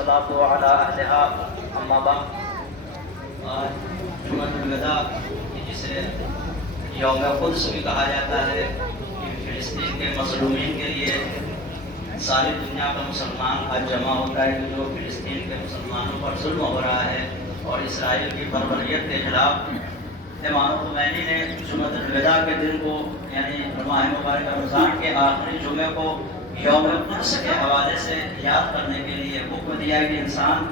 والصلاة على أهلها أما بعد. جمعۃ الوداع جسے یوم قدس بھی کہا جاتا ہے، کہ فلسطین کے مظلومین کے لیے ساری دنیا کا مسلمان آج جمع ہوتا ہے، جو فلسطین کے مسلمانوں پر ظلم ہو رہا ہے اور اسرائیل کی بربریت کے خلاف امام خمینی نے جمعۃ الوداع کے دن کو، یعنی ماہ مبارک رمضان کے آخری جمعے کو یوم قدس کے حوالے سے یاد کرنے کے لیے حکم دیا کہ انسان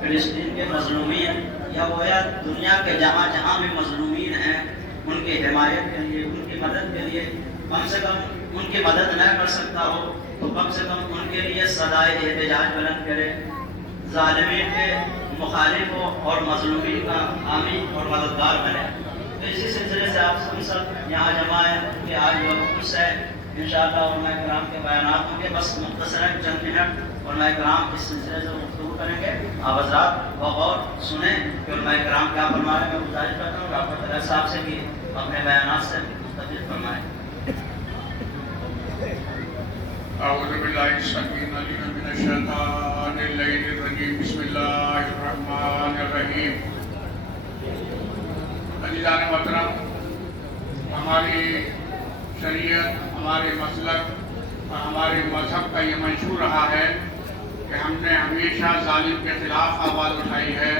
فلسطین کے مظلومین یا گویا دنیا کے جہاں جہاں بھی مظلومین ہیں ان کی حمایت کے لیے، ان کی مدد کے لیے، کم سے کم ان کی مدد نہ کر سکتا ہو تو کم سے کم ان کے لیے صدائے احتجاج بلند کرے، ظالمین کے مخالف ہو اور مظلومین کا حامی اور مددگار بنے۔ تو اسی سلسلے سے آپ سب یہاں جمع ہیں کہ آج یوم قدس ہے، انشاءاللہ علماء کرام کے بیانات ہوں گے، بس مختصر چند منٹ علماء کرام اس سلسلے سے گفتگو کریں گے، آپ حضرات بغور سنیں کہ علماء کرام کیا فرما رہے ہیں۔ میں گزارش کرتا ہوں ڈاکٹر طلعت صاحب سے کہ اپنے بیانات سے مستفید فرمائیں۔ اعوذ باللہ السمیع العلیم من الشیطان اللعین الرجیم، بسم اللہ الرحمن الرحیم۔ عزیزان محترم، ہماری شریعت، ہمارے مسلک اور ہمارے مذہب کا یہ منشور رہا ہے کہ ہم نے ہمیشہ ظالم کے خلاف آواز اٹھائی ہے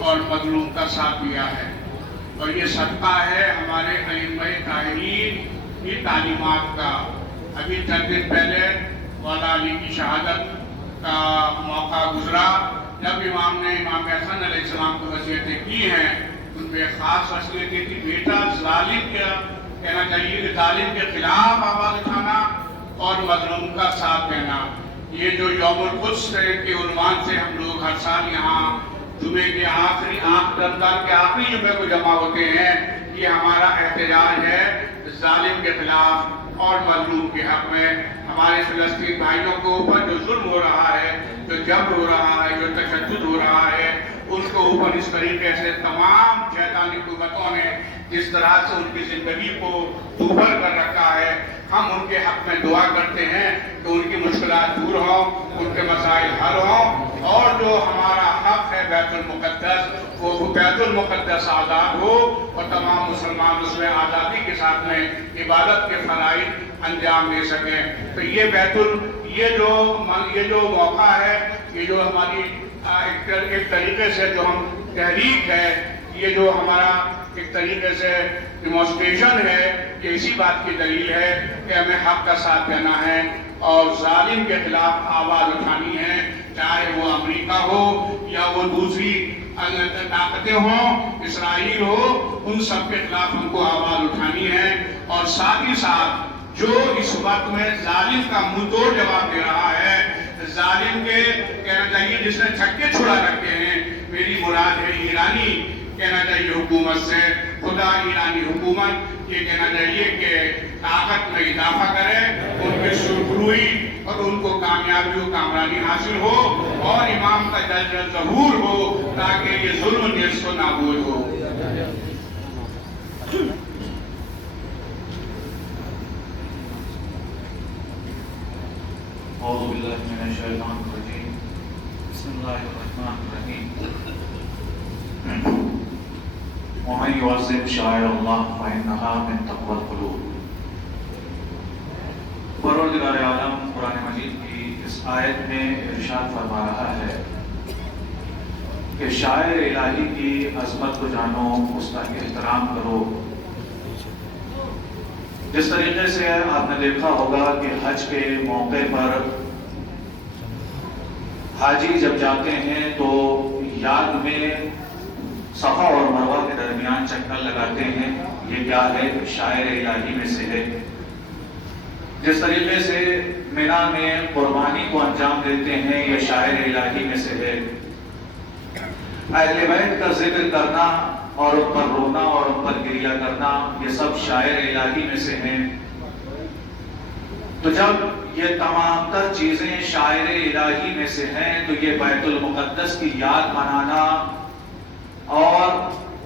اور مظلوم کا ساتھ دیا ہے، اور یہ صدقہ ہے ہمارے ائمہ طاہرین کی تعلیمات کا۔ ابھی چند دن پہلے مولا علی کی شہادت کا موقع گزرا، جب امام نے امام حسن علیہ السلام کو وصیتیں کی ہیں، ان پہ خاص وصیت یہ تھی بیٹا ظالم کا کہنا چاہیے کہ ظالم کے خلاف آواز اٹھانا اور مظلوم کا ساتھ دینا۔ یہ جو یوم القدس کے عنوان سے ہم لوگ ہر سال یہاں جمعے کے رمضان کے آخری جمعے کو جمع ہوتے ہیں، یہ ہمارا احتجاج ہے ظالم کے خلاف اور مظلوم کے حق میں۔ ہمارے فلسطین بھائیوں کو اوپر جو ظلم ہو رہا ہے، جو جبر ہو رہا ہے، جو تشدد ہو رہا ہے، اس کو اوپر اس طریقے سے تمام شیطانی قوتوں نے جس طرح سے ان کی زندگی کو دوبھر کر رکھا ہے، ہم ان کے حق میں دعا کرتے ہیں کہ ان کی مشکلات دور ہوں، ان کے مسائل حل ہوں، اور جو ہمارا حق ہے بیت المقدس، وہ بیت المقدس آزاد ہو اور تمام مسلمان اس میں آزادی کے ساتھ میں عبادت کے فرائض انجام دے سکیں۔ تو یہ جو موقع ہے، یہ جو ہماری ایک طریقے سے جو ہم تحریک ہے، یہ جو ہمارا ایک طریقے سے ڈیمونسٹریشن ہے، یہ اسی بات کی دلیل ہے کہ ہمیں حق کا ساتھ دینا ہے اور ظالم کے خلاف آواز اٹھانی ہے، چاہے وہ امریکہ ہو یا وہ دوسری طاقتیں ہوں، اسرائیل ہو، ان سب کے خلاف ہم کو آواز اٹھانی ہے۔ اور ساتھ ہی ساتھ جو اس وقت میں ظالم کا منہ توڑ جواب دے رہا ہے، ظالم کے کہنا چاہیے جس نے چھکے چھڑا رکھے ہیں، میری مراد ہے ایرانی کہنا چاہیے حکومت سے، خدا ایرانی حکومت یہ کہنا چاہیے کہ طاقت میں اضافہ کرے، ان کے سرخروئی اور ان کو کامیابی و کامرانی حاصل ہو اور امام کا جلد ظہور ہو تاکہ یہ ظلم نیز و نابود ہو۔ اعوذ باللہ من الشیطان الرجیم، بسم اللہ الرحمن الرحیم۔ ومن يعظم شعائر اللہ فإنها من تقوى القلوب۔ پروردگار عالم قرآن مجید کی اس آیت میں ارشاد فرما رہا ہے کہ شاعر الہی کی عظمت کو جانو، اس کا احترام کرو۔ جس طریقے سے آپ نے دیکھا ہوگا کہ حج کے موقع پر حاجی جب جاتے ہیں تو یاد میں صفا اور مروہ کے درمیان چکر لگاتے ہیں، یہ کیا ہے؟ شاعر الہی میں سے ہے۔ جس طریقے سے مینا میں قربانی کو انجام دیتے ہیں، یہ شاعر الہی میں سے ہے۔ اہل بیت کا ذکر کرنا اور ان پر رونا اور ان پر گریہ کرنا، یہ سب شاعر الہی میں سے ہیں۔ تو جب یہ تمام تر چیزیں شاعر الہی میں سے ہیں تو یہ بیت المقدس کی یاد منانا اور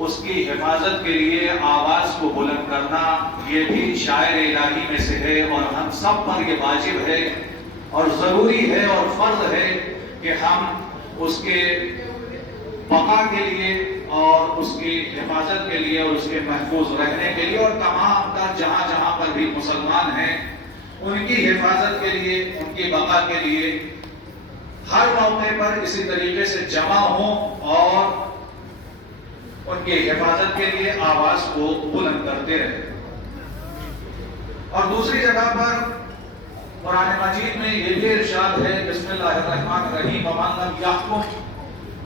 اس کی حفاظت کے لیے آواز کو بلند کرنا، یہ بھی شاعر الہی میں سے ہے، اور ہم سب پر یہ واجب ہے اور ضروری ہے اور فرض ہے کہ ہم اس کے بقا کے لیے اور اس کی حفاظت کے لیے اور اس کے محفوظ رہنے کے لیے، اور تمام تر جہاں جہاں پر بھی مسلمان ہیں ان کی حفاظت کے لیے، ان کی بقا کے لیے ہر موقع پر اسی طریقے سے جمع ہوں اور ان کی حفاظت کے لیے آواز کو بلند کرتے رہیں۔ اور دوسری جگہ پر قرآن مجید میں یہ بھی ارشاد ہے، بسم اللہ الرحمن الرحیم، وَمَن لَّمْ يَحْكُم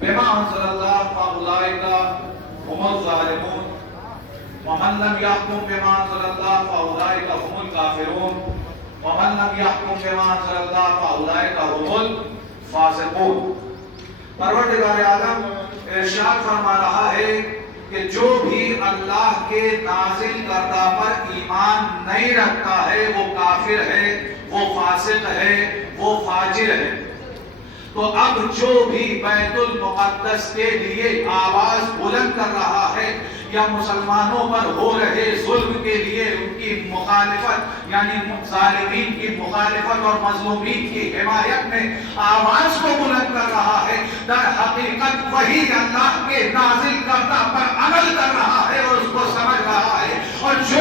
بِمَا أَنزَلَ اللَّهُ فَأُولَٰئِكَ هُمُ الظَّالِمُونَ وَمَن لَّمْ يَحْكُم بِمَا أَنزَلَ اللَّهُ فَأُولَٰئِكَ هُمُ الْكَافِرُونَ وَمَن لَّمْ يَحْكُم بِمَا أَنزَلَ اللَّهُ فَأُولَٰئِكَ هُمُ الْفَاسِقُونَ۔ پروردگار عالم ارشاد فرما رہا ہے کہ جو بھی اللہ کے نازل کردہ پر ایمان نہیں رکھتا ہے وہ کافر ہے، وہ فاسق ہے، وہ فاجر ہے۔ تو اب جو بھی بیت المقدس کے لیے آواز بلند کر رہا ہے یا مسلمانوں پر ہو رہے ظلم کے لیے ان کی مخالفت، یعنی ظالمین کی مخالفت اور مظلومین کی حمایت میں آواز کو بلند کر رہا ہے، در حقیقت وہی اللہ کے نازل کردہ پر عمل کر رہا ہے اور اس کو سمجھ رہا ہے۔ اور جو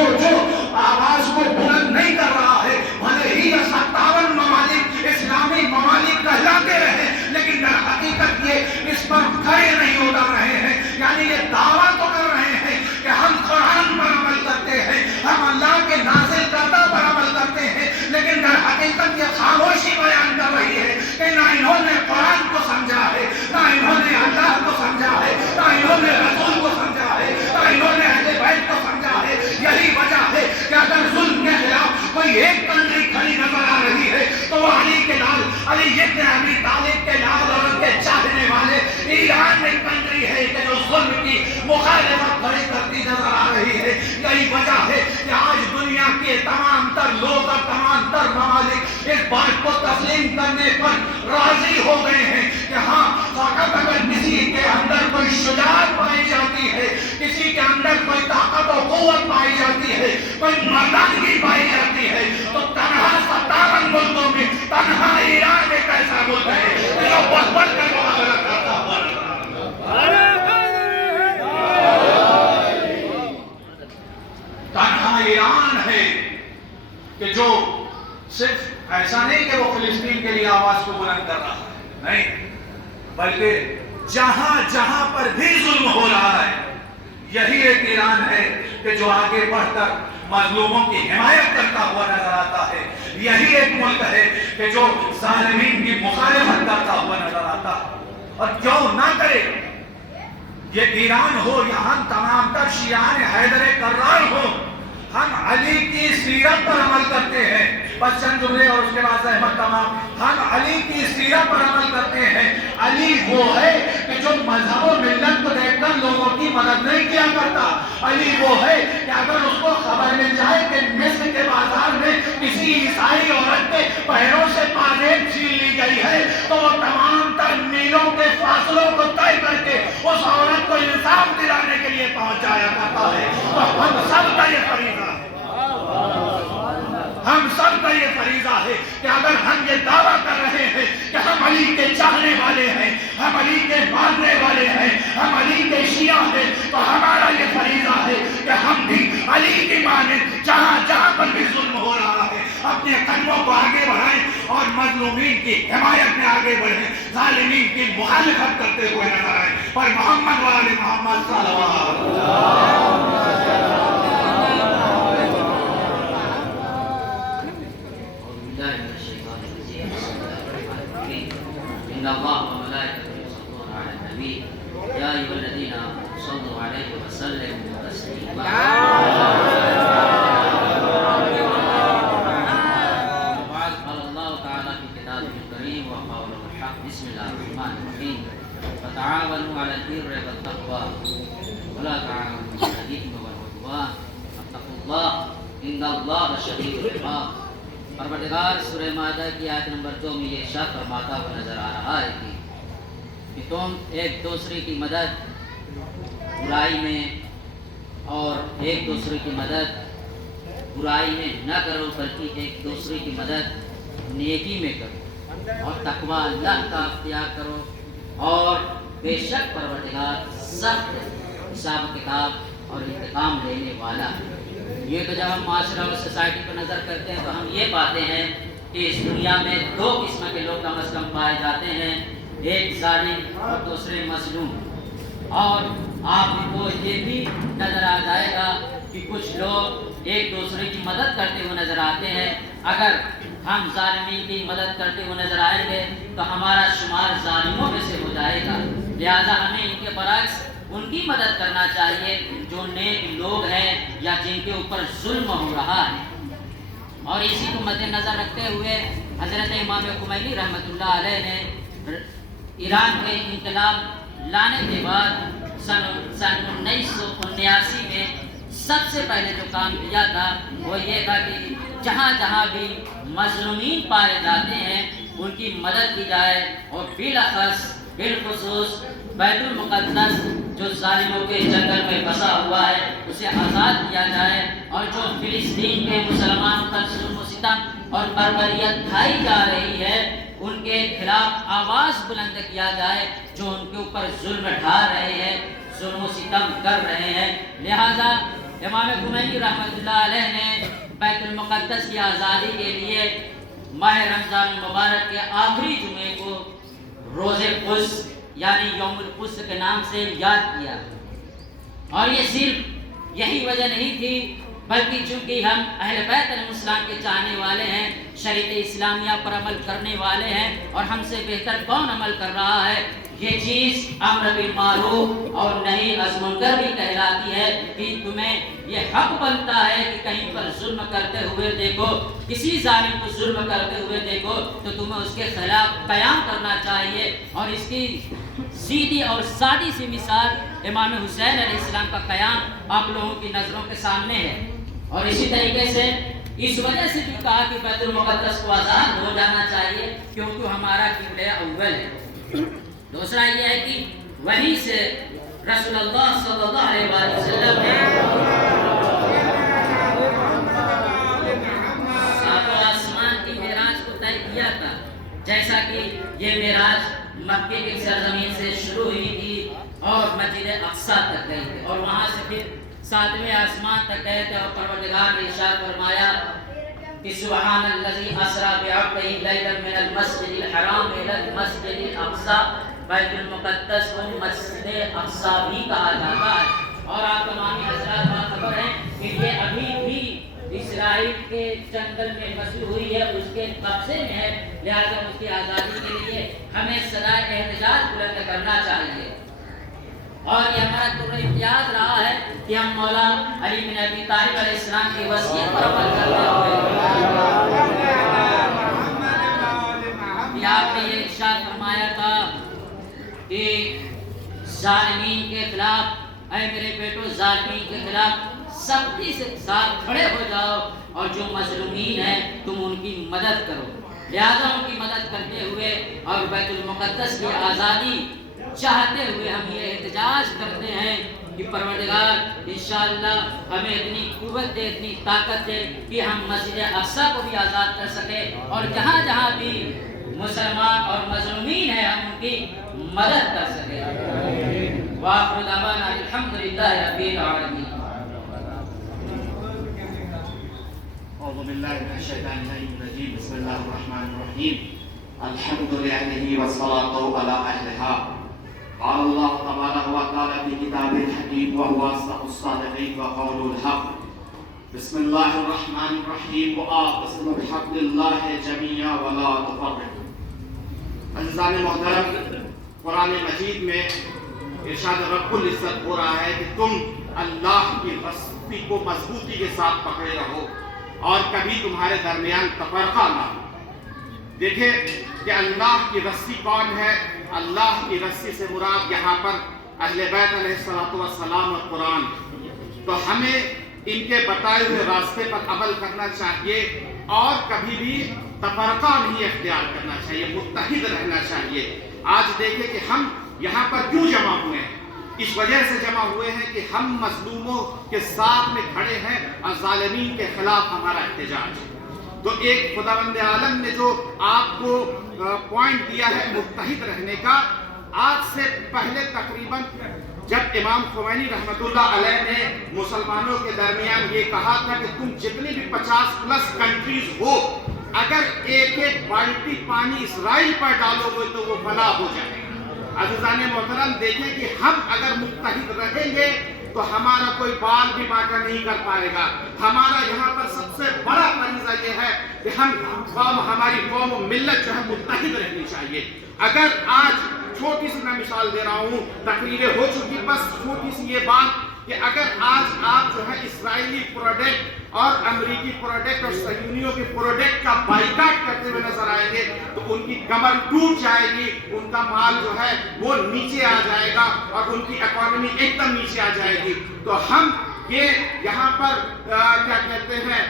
آواز کو بلند نہیں کر رہا ہے، بھلے ہی 57 ممالک اسلامی ممالک کہلاتے رہے، لیکن در حقیقت یہ اس پر کھڑے نہیں اتر رہے ہیں، یعنی یہ دعویٰ تو کر رہے ہیں کہ ہم قرآن پر عمل کرتے ہیں، ہم اللہ کے نازل کردہ پر عمل کرتے ہیں، لیکن در حقیقت یہ خاموشی بیان کر رہی ہے کہ نہ انہوں نے قرآن کو سمجھا ہے، نہ انہوں نے اللہ کو سمجھا ہے، نہ انہوں نے رسول کو سمجھا ہے، نہ انہوں نے اہل بیت کو سمجھا ہے۔ یہی وجہ ہے کہ اگر ظلم کے خلاف کوئی ایک کنٹری کھڑی نظر آ رہی ہے تو وہ علی کے لال، علی ابن ابی طالب کے لال اور ان کے چاہنے والے ایران میں کنٹری ہے کہ جو ظلم کی مخالفت کھڑی کرتی نظر آ رہی ہے۔ یہی وجہ ہے کہ آج دنیا کے تمام تر لوگ اور تمام تر ممالک اس بات کو تسلیم کرنے پر راضی ہو گئے ہیں کہ ہاں، فقط اگر کسی کے اندر کوئی شجاعت پائی جاتی ہے، کسی کے اندر کوئی طاقت و قوت پائی جاتی ہے، کوئی مردانگی پائی جاتی ہے، تو تنہا 57 ملکوں میں تنہا ایران ایک ایسا ملک ہے کہ جو بڑھ بڑھ کر مقابلہ کرتا ہوا تنہا ایران ہے کہ جو صرف ایسا نہیں کہ وہ فلسطین کے لیے آواز کو بلند کر رہا ہے، نہیں، بلکہ جہاں جہاں پر بھی ظلم ہو رہا ہے یہی ایک ایران ہے کہ جو آگے بڑھ کر مظلوموں کی حمایت کرتا ہوا نظر آتا ہے۔ یہی ایک ملک ہے کہ جو ظالمین کی مخالفت کرتا ہوا نظر آتا ہے۔ اور کیوں نہ کرے، یہ ایران ہو یا ہم تمام تر شیعان حیدر کرار ہو، ہم علی کی سیرت پر عمل کرتے ہیں۔ بس چند جملے اور اس کے بعد احمد تمام، ہم علی کی سیرت پر عمل کرتے ہیں۔ علی وہ ہے کہ جو مذہب و ملت کو دیکھ کر لوگوں کی مدد نہیں کیا کرتا۔ علی وہ ہے کہ اگر اس کو خبر مل جائے کہ مصر کے بازار میں کسی عیسائی عورت کے پیروں سے پالیب چھین لی گئی ہے تو وہ تمام تر میلوں کے فاصلوں کو طے کر کے اس عورت کو انصاف دلانے کے لیے پہنچ جایا کرتا ہے۔ تو ہم سب کا یہ فریضہ ہے، ہم سب کا یہ فریضہ ہے کہ اگر ہم یہ دعویٰ کر رہے ہیں کہ ہم علی کے چاہنے والے ہیں، ہم علی کے ماننے والے ہیں، ہم علی کے شیعہ ہیں، تو ہمارا یہ فریضہ ہے کہ ہم بھی علی کی مانند جہاں جہاں پر بھی ظلم ہو رہا ہے اپنے قدموں کو آگے بڑھائیں اور مظلومین کی حمایت میں آگے بڑھیں، ظالمین کی مخالفت کرتے ہوئے نظر آئیں۔ پر محمد وآل محمد صلی اللہ علیہ وسلم۔ إن الله وملائكته يصلون على النبي يا أيها الذين آمنوا صلوا عليه وسلموا تسليما۔ وبعد قال الله تعالى في كتابه الكريم وقوله الحق بسم الله الرحمن الرحيم وتعاونوا على البر والتقوى ولا تعاونوا على الإثم والعدوان واتقوا الله إن الله شديد العقاب۔ پروردگار سورہ مائدہ کی آیت نمبر 2 میں یہ ارشاد فرماتا ہوا نظر آ رہا ہے کہ تم ایک دوسرے کی مدد برائی میں اور ایک دوسرے کی مدد برائی میں نہ کرو بلکہ ایک دوسرے کی مدد نیکی میں کرو اور تقوی اللہ کا اختیار کرو اور بے شک پروردگار سخت حساب کتاب اور انتقام لینے والا ہے۔ یہ تو جب ہم معاشرہ اور سوسائٹی کو نظر کرتے ہیں تو ہم یہ پاتے ہیں کہ اس دنیا میں دو قسم کے لوگ کم از کم پائے جاتے ہیں، ایک ظالم اور دوسرے مظلوم۔ اور آپ کو یہ بھی نظر آ جائے گا کہ کچھ لوگ ایک دوسرے کی مدد کرتے ہوئے نظر آتے ہیں۔ اگر ہم ظالمین کی مدد کرتے ہوئے نظر آئیں گے تو ہمارا شمار ظالموں میں سے ہو جائے گا، لہذا ہمیں ان کے برعکس ان کی مدد کرنا چاہیے جو نیک لوگ ہیں یا جن کے اوپر ظلم ہو رہا ہے۔ اور اسی کو مد نظر رکھتے ہوئے حضرت امام خمینی رحمۃ اللہ علیہ نے ایران کے انقلاب لانے کے بعد سن 1979 میں سب سے پہلے جو کام کیا تھا وہ یہ تھا کہ جہاں جہاں بھی مظلومین پائے جاتے ہیں ان کی مدد کی جائے، اور بالخصوص بیت المقدس جو ظالموں کے جنگل میں بسا ہوا ہے اسے آزاد کیا جائے، اور جو فلسطین کے مسلمانوں پر ظلم و ستم اور بربریت ڈھائی جا رہی ہے ان کے خلاف آواز بلند کیا جائے، جو ان کے اوپر ظلم ڈھا رہے ہیں، ظلم و ستم کر رہے ہیں۔ لہذا امام خمینی رحمۃ اللہ علیہ نے بیت المقدس کی آزادی کے لیے ماہ رمضان المبارک کے آخری جمعے کو روز قدس یعنی یوم القدس کے نام سے یاد کیا، اور یہ صرف یہی وجہ نہیں تھی بلکہ چونکہ ہم اہل بیت علیہ السلام کے چاہنے والے ہیں، شریعت اسلامیہ پر عمل کرنے والے ہیں، اور ہم سے بہتر کون عمل کر رہا ہے، یہ چیز امر بالمعروف اور نہی عن المنکر بھی کہلاتی ہے کہ تمہیں یہ حق بنتا ہے کہ کہیں پر ظلم کرتے ہوئے دیکھو، کسی ظالم کو ظلم کرتے ہوئے دیکھو تو تمہیں اس کے خلاف قیام کرنا چاہیے۔ اور اس کی سیدھی اور سادی سی مثال امام حسین علیہ السلام کا قیام آپ لوگوں کی نظروں کے سامنے ہے۔ اور اسی طریقے سے اس وجہ سے بھی کہا کہ بیت المقدس کو آزاد ہو جانا چاہیے کیونکہ ہمارا قبلہ اول ہے۔ دوسرا یہ ہے کہ وہیں سے رسول اللہ صلی اللہ علیہ وآلہ وسلم نے ساتواں آسمان کی معراج کو طے کیا تھا، جیسا کہ یہ معراج مکے کی سرزمین سے شروع ہوئی تھی اور مسجد اقصی تک گئی تھی، اور وہاں سے پھر 7ویں آسمان تک گئے تھے، اور پروردگار نے ارشاد فرمایا کہ سبحان الذی اسریٰ بعبدہ لیلا من المسجد الحرام الی المسجد الاقصی، بیت المقدس کو مسجد اقصی بھی کہا جاتا ہے۔ اور آپ تمام حضرات باخبر ہیں کہ یہ ابھی بھی اسرائیل کے جنگل میں بسی ہوئی ہے، اس کے قبضے میں ہے، لہذا اس کی آزادی کے لیے ہمیں صدائے احتجاج بلند کرنا چاہیے۔ اور یہ ہمارا طور امتیاز رہا ہے کہ ہم مولا علی بن ابی طالب علیہ السلام کی وصیت پر عمل کرتے ہوئے کہ آپ نے یہ ارشاد فرمایا تھا کہ ظالمین کے خلاف، اے میرے بیٹو ظالمین کے خلاف سختی سے ساتھ کھڑے ہو جاؤ، اور جو مظلومین ہیں تم ان کی مدد کرو۔ لہذا ان کی مدد کرتے ہوئے اور بیت المقدس کی آزادی چاہتے ہوئے ہم یہ احتجاج کرتے ہیں کہ پروردگار انشاءاللہ ہمیں اتنی قوت دے، اتنی طاقت دے کہ ہم مسجد اقصی کو بھی آزاد کر سکیں، اور جہاں جہاں بھی مسلمان اور مظلومین ہیں ہم ان کی مدد کر سکیں۔ وآخر دعوانا الحمدللہ رب العالمین۔ اعوذ باللہ من الشیطان الرجیم، بسم اللہ الرحمن الرحیم، الحمد للہ والصلاة علی اہلہا۔ قال اللہ تبارک و تعالی فی کتاب الحکیم وهو اصدق الصادقین وقول الحق۔ بسم اللہ الرحمن الرحیم، واعتصموا بحبل اللہ جميعا ولا تفرقوا۔ عزیزان محترم، قرآن مجید میں ارشاد رب العزت ہو رہا ہے کہ تم اللہ کی رسی کو مضبوطی کے ساتھ پکڑے رہو اور کبھی تمہارے درمیان تفرقہ نہ ہو۔ دیکھیں کہ اللہ کی رسی کون ہے؟ اللہ کی رسی سے مراد یہاں پر اہل بیت علیہ السلام اور قرآن۔ تو ہمیں ان کے بتائے ہوئے راستے پر عمل کرنا چاہیے اور کبھی بھی تفرقہ نہیں اختیار کرنا چاہیے، متحد رہنا چاہیے۔ آج دیکھیں کہ ہم یہاں پر کیوں جمع ہوئے ہیں؟ اس وجہ سے جمع ہوئے ہیں کہ ہم مظلوموں کے ساتھ میں کھڑے ہیں اور ظالمین کے خلاف ہمارا احتجاج ہے۔ تو ایک خداوند عالم نے جو آپ کو پوائنٹ دیا ہے متحد رہنے کا، آج سے پہلے تقریباً جب امام خمینی رحمت اللہ علیہ نے مسلمانوں کے درمیان یہ کہا تھا کہ تم جتنی بھی 50+ کنٹریز ہو، اگر ایک ایک بالٹی پانی اسرائیل پر ڈالو گے تو وہ فنا ہو جائے گا۔ عزیزان محترم، دیکھیں کہ ہم اگر متحد رہیں گے تو ہمارا کوئی بال بھی باقا نہیں کر پائے گا۔ ہمارا یہاں پر سب سے بڑا فریضہ یہ ہے کہ ہماری قوم و ملت جو ہے متحد رہنی چاہیے۔ اگر آج چھوٹی سی میں مثال دے رہا ہوں، تقریریں ہو چکی، بس چھوٹی سی یہ بات کہ اگر آج آپ جو ہے اسرائیلی پروڈکٹ اور امریکی پروڈکٹ اور صہیونیوں کے پروڈکٹ کا بائیکاٹ کرتے ہوئے نظر آئیں گے تو ان کی کمر ٹوٹ جائے گی، ان کا مال جو ہے وہ نیچے آ جائے گا اور ان کی اکانومی ایک دم نیچے آ جائے گی۔ تو ہم یہ یہاں پر کیا کہتے ہیں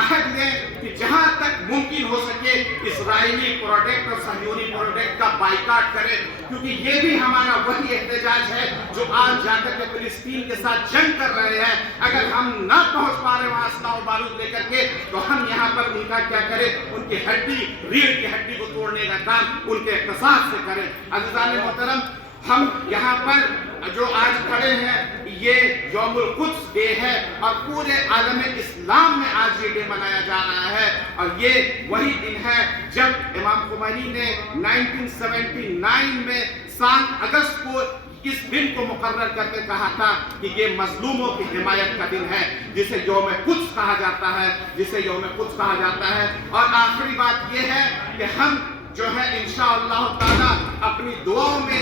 عہد لیں کہ جہاں تک ممکن ہو سکے اسرائیلی پروڈکٹ اور صہیونی پروڈکٹ کا بائیکاٹ کریں، کیونکہ یہ بھی ہمارا وہی احتجاج ہے جو آج جا کر کے فلسطین کے ساتھ جنگ کر رہے ہیں۔ اگر ہم نہ پہنچ پا رہے وہاں اسلحہ و بارود لے کر کے تو ہم یہاں پر ان کا کیا کریں، ان کی ہڈی، ریڑھ کی ہڈی کو توڑنے کا کام ان کے اقتصاد سے کریں۔ عزیزان محترم، ہم یہاں پر جو آج کھڑے ہیں یہ یوم القدس ڈے ہے اور پورے عالم اسلام میں آج یہ ڈے منایا جا رہا ہے، اور یہ وہی دن ہے جب امام خمینی نے 1979 میں 7 اگست کو اس دن کو مقرر کر کے کہا تھا کہ یہ مظلوموں کی حمایت کا دن ہے، جسے یوم قدس کہا جاتا ہے۔ اور آخری بات یہ ہے کہ ہم جو ہے انشاءاللہ تعالی اپنی دعاؤں میں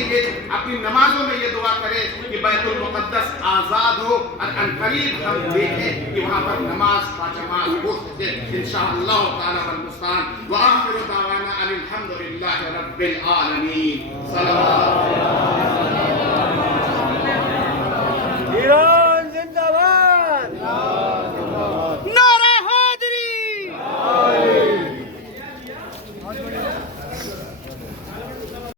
اپنی نمازوں میں یہ دعا کریں کہ بیت المقدس آزاد ہو اور عنقریب ہم دیکھیں کہ وہاں پر نماز باجماعت ہو سکے انشاءاللہ تعالی والمستعان۔ وآخر دعوانا ان الحمد للہ رب العالمین۔ صلی اللہ علیہ وسلم۔